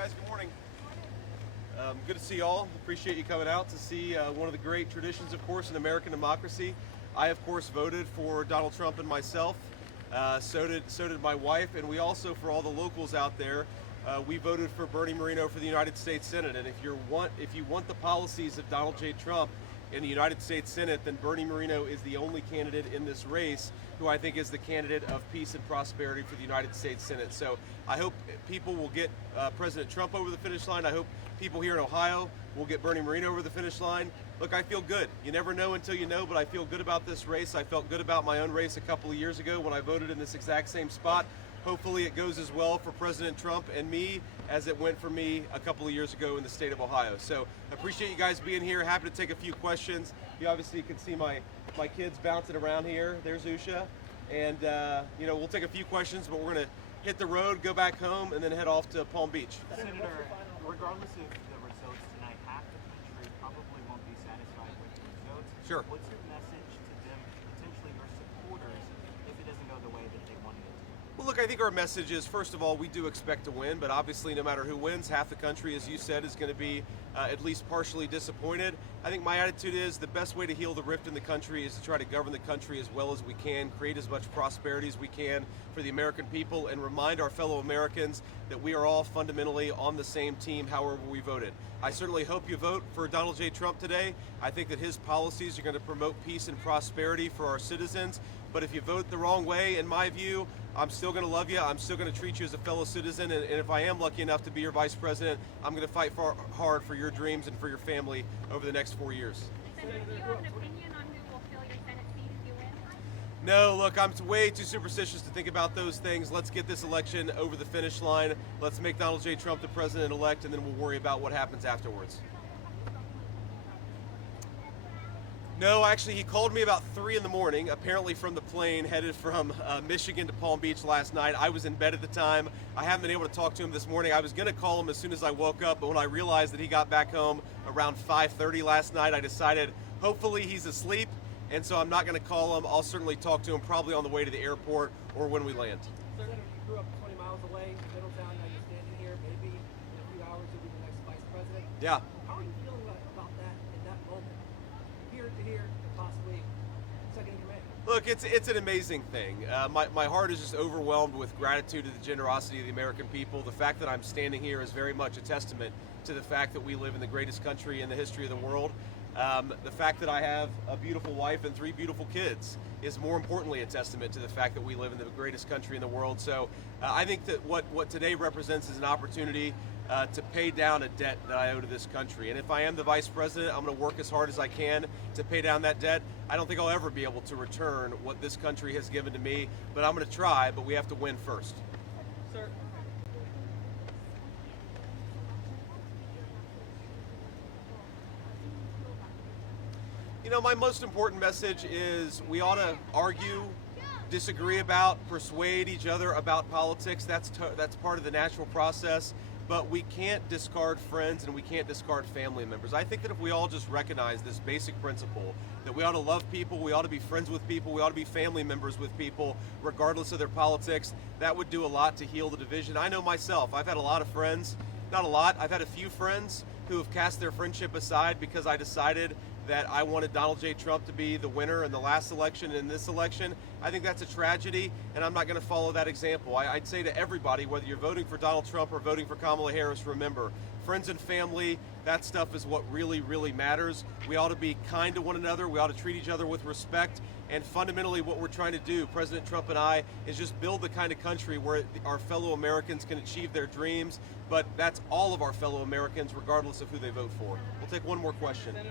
guys, good morning. Good to see y'all. Appreciate you coming out to see one of the great traditions, of course, in American democracy. I, of course, voted for Donald Trump and myself. So did my wife, and we also, for all the locals out there, we voted for Bernie Moreno for the United States Senate. And if you want the policies of Donald J. Trump in the United States Senate, then Bernie Moreno is the only candidate in this race who I think is the candidate of peace and prosperity for the United States Senate. So I hope people will get President Trump over the finish line. I hope people here in Ohio will get Bernie Moreno over the finish line. Look, I feel good. You never know until you know, but I feel good about this race. I felt good about my own race a couple of years ago when I voted in this exact same spot. Hopefully it goes as well for President Trump and me as it went for me a couple of years ago in the state of Ohio. So I appreciate you guys being here. Happy to take a few questions. You obviously can see my kids bouncing around here. There's Usha. And we'll take a few questions, but we're going to hit the road, go back home, and then head off to Palm Beach. Senator, regardless of the results tonight, half the country probably won't be satisfied with the results. Sure. What's your message to them, potentially your supporters, if it doesn't go the way that they wanted it to? Well, look, I think our message is, first of all, we do expect to win, but obviously no matter who wins, half the country, as you said, is going to be at least partially disappointed. I think my attitude is the best way to heal the rift in the country is to try to govern the country as well as we can, create as much prosperity as we can for the American people, and remind our fellow Americans that we are all fundamentally on the same team however we voted. I certainly hope you vote for Donald J. Trump today. I think that his policies are going to promote peace and prosperity for our citizens. But if you vote the wrong way, in my view, I'm still going to love you. I'm still going to treat you as a fellow citizen. And if I am lucky enough to be your vice president, I'm going to fight hard for your dreams and for your family over the next 4 years. Senator, do you have an opinion on who will fill your Senate seat if you win? No, look, I'm way too superstitious to think about those things. Let's get this election over the finish line. Let's make Donald J. Trump the president-elect, and then we'll worry about what happens afterwards. No, actually, he called me about 3 in the morning, apparently from the plane headed from Michigan to Palm Beach last night. I was in bed at the time. I haven't been able to talk to him this morning. I was going to call him as soon as I woke up, but when I realized that he got back home around 5:30 last night, I decided hopefully he's asleep, and so I'm not going to call him. I'll certainly talk to him probably on the way to the airport or when we land. Senator, you grew up 20 miles away, Middletown, now you're standing here. Maybe in a few hours you'll be the next vice president. Yeah. How are you feeling about that in that moment? Here to here, and possibly second in command. Look, it's an amazing thing. My heart is just overwhelmed with gratitude to the generosity of the American people. The fact that I'm standing here is very much a testament to the fact that we live in the greatest country in the history of the world. The fact that I have a beautiful wife and 3 beautiful kids is more importantly a testament to the fact that we live in the greatest country in the world. So I think that what today represents is an opportunity to pay down a debt that I owe to this country. And if I am the vice president, I'm going to work as hard as I can to pay down that debt. I don't think I'll ever be able to return what this country has given to me, but I'm going to try, but we have to win first. Sir. You know, my most important message is we ought to argue, disagree about, persuade each other about politics. That's part of the natural process. But we can't discard friends and we can't discard family members. I think that if we all just recognize this basic principle, that we ought to love people, we ought to be friends with people, we ought to be family members with people, regardless of their politics, that would do a lot to heal the division. I know myself, I've had a lot of friends, not a lot, I've had a few friends who have cast their friendship aside because I decided that I wanted Donald J. Trump to be the winner in the last election and in this election. I think that's a tragedy, and I'm not going to follow that example. I'd say to everybody, whether you're voting for Donald Trump or voting for Kamala Harris, remember, friends and family, that stuff is what really, really matters. We ought to be kind to one another. We ought to treat each other with respect. And fundamentally, what we're trying to do, President Trump and I, is just build the kind of country where our fellow Americans can achieve their dreams. But that's all of our fellow Americans, regardless of who they vote for. We'll take one more question. Senator.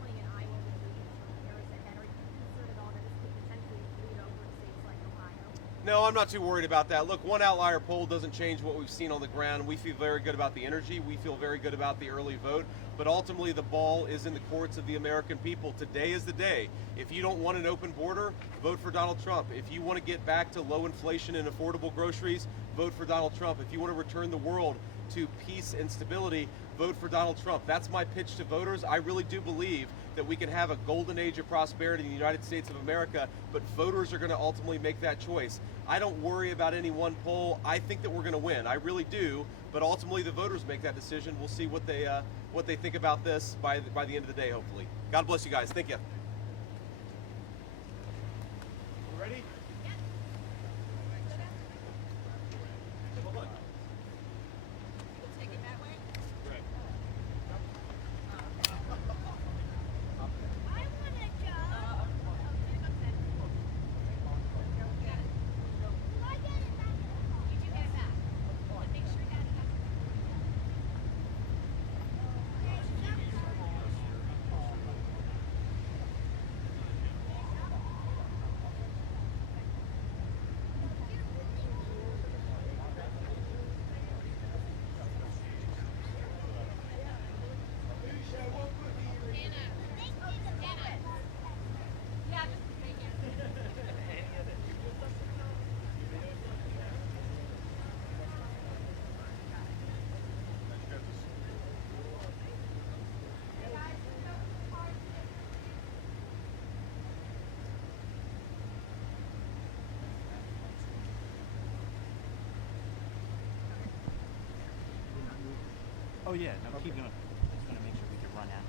Polling in Iowa will be from Harris ahead. Are you concerned at all that this could potentially bleed over to states like Ohio? No, I'm not too worried about that. Look, one outlier poll doesn't change what we've seen on the ground. We feel very good about the energy. We feel very good about the early vote. But ultimately, the ball is in the courts of the American people. Today is the day. If you don't want an open border, vote for Donald Trump. If you want to get back to low inflation and affordable groceries, vote for Donald Trump. If you want to return the world to peace and stability, vote for Donald Trump. That's my pitch to voters. I really do believe that we can have a golden age of prosperity in the United States of America, but voters are going to ultimately make that choice. I don't worry about any one poll. I think that we're going to win. I really do, but ultimately the voters make that decision. We'll see what they think about this by the end of the day, hopefully. God bless you guys. Thank you. Ready? Take it that way. Right. I want to jump. Will I get it back? You do get it back. But make sure Daddy has it. Yeah, just take it. Oh yeah, no, keep going. Just gonna make sure we can run out.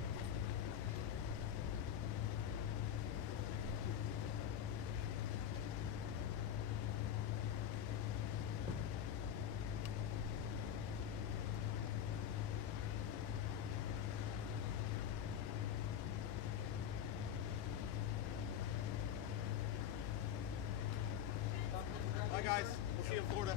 Bye, guys. We'll see you in Florida.